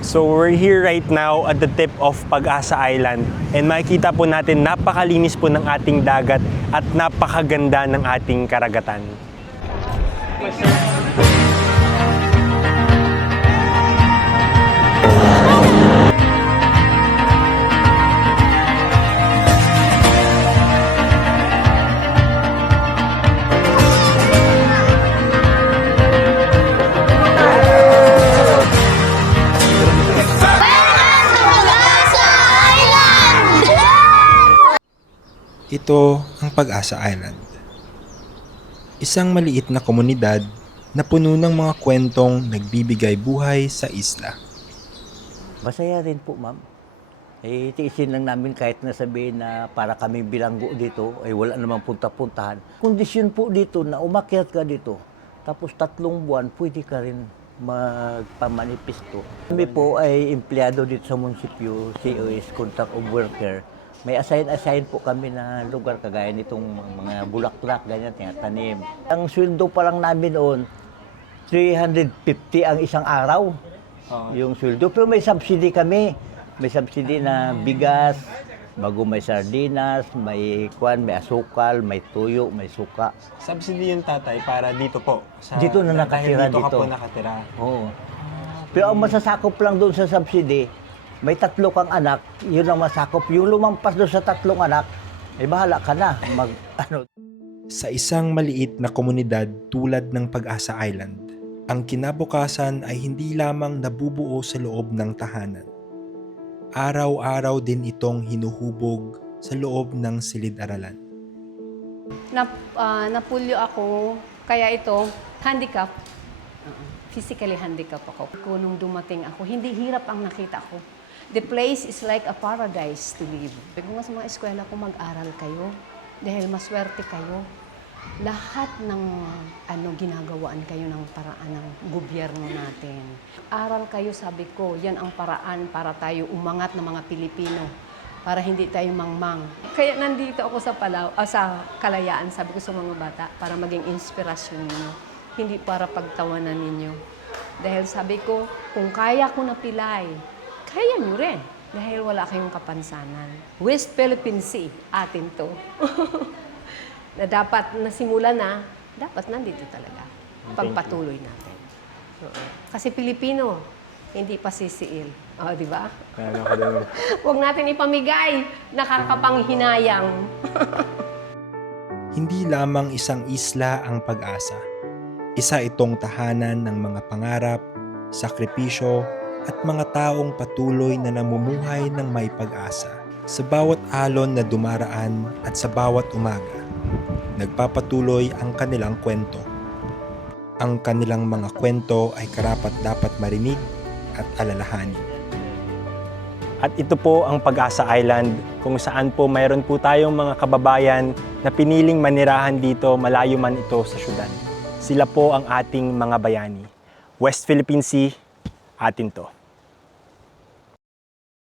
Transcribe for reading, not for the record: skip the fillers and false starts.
So we're here right now at the tip of Pag-asa Island and makikita po natin napakalinis po ng ating dagat at napakaganda ng ating karagatan. Ito ang Pag-asa Island. Isang maliit na komunidad na puno ng mga kwentong nagbibigay buhay sa isla. Masaya rin po, ma'am. Tiisin lang namin kahit na sabihin na para kami bilanggo dito, ay wala namang punta-puntahan. Kondisyon po dito na umakyat ka dito, tapos 3 buwan, pwede ka rin magpamanipisto. Kami po ay empleyado dito sa munisipyo, COS, Contact of Worker. May assign po kami na lugar kagaya nitong mga bulaklak, ganyan, tanim. Ang sweldo pa lang namin noon, 350 ang isang araw. Yung sweldo. Pero may subsidy kami. May subsidy na bigas, bago may sardinas, may asukal, may tuyo, may suka. Subsidy yung tatay para dito po. Dito na nakatira dito. dito. Ka po nakatira. Oo. Pero ang masasakop lang doon sa subsidy, may 3 kang anak, yun ang masakop. Yung lumampas doon sa 3 anak, bahala ka na. Sa isang maliit na komunidad tulad ng Pag-asa Island, ang kinabukasan ay hindi lamang nabubuo sa loob ng tahanan. Araw-araw din itong hinuhubog sa loob ng silid-aralan. Napulyo ako, kaya ito, handicap. Physically handicap ako. Nung dumating ako, hindi hirap ang nakita ko. The place is like a paradise to live. Kung sa mga eskwela ko, mag-aral kayo dahil maswerte kayo. Lahat ng ginagawaan kayo ng paraan ng gobyerno natin. Aral kayo, sabi ko, yan ang paraan para tayo umangat ng mga Pilipino, para hindi tayo mangmang. Kaya nandito ako sa sa Kalayaan, sabi ko sa mga bata, para maging inspirasyon ninyo, hindi para pagtawanan ninyo. Dahil sabi ko, kung kaya ko na pilay, kaya nyo rin, dahil wala kayong kapansanan. West Philippine Sea, atin to. Na dapat nasimula na, dapat nandito talaga. Pagpatuloy natin. Kasi Pilipino, hindi pa sisiil. O, di ba? Huwag natin ipamigay, nakakapanghinayang. Hindi lamang isang isla ang Pag-asa. Isa itong tahanan ng mga pangarap, sakripisyo, at mga taong patuloy na namumuhay ng may pag-asa. Sa bawat alon na dumaraan at sa bawat umaga, nagpapatuloy ang kanilang kwento. Ang kanilang mga kwento ay karapat-dapat marinig at alalahanin. At ito po ang Pag-asa Island kung saan po mayroon po tayong mga kababayan na piniling manirahan dito malayo man ito sa syudad. Sila po ang ating mga bayani. West Philippine Sea, atin to.